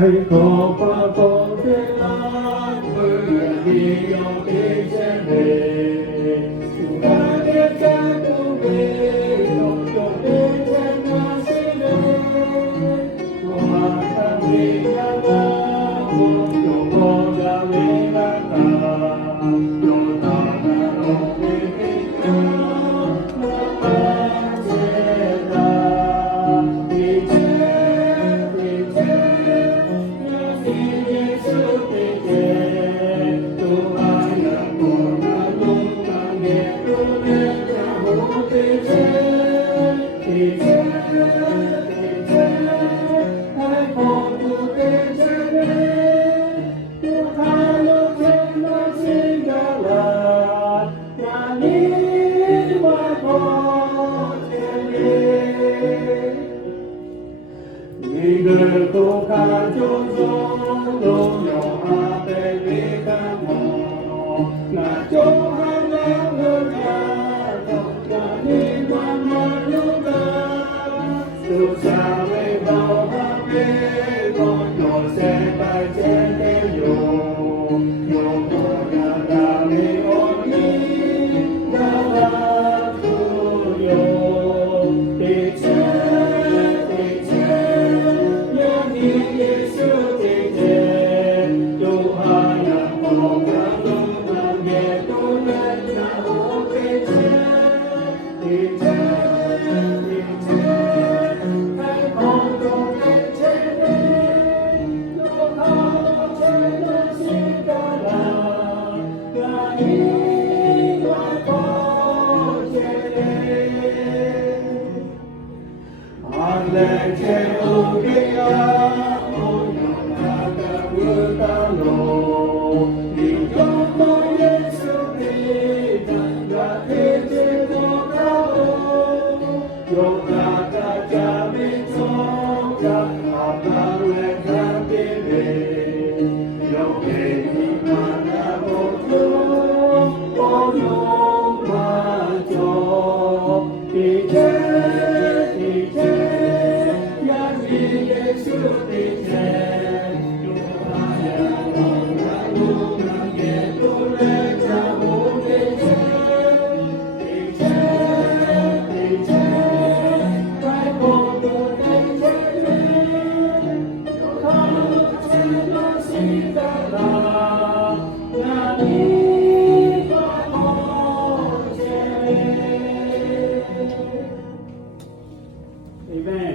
Hãy có qua có thế lan với đi yêu đi sẽ về chúng ta biết cha tu về đồng đồng đến chân ta sẽ về hoa ta đi ra la buồn có ra về ta yo ta na lo về ta ta sẽ ra đi người cô ca chốn gió lô nhỏ a tê vi ca mò là chỗ hai lá hơn nhà dòng là đi quan hoa lưu ta từ xa về vào ha bê con nhỏ xe tay che tê yo yo cô nhà đà lê ôn đi đà đà tu yo đi Hãy subscribe Amen.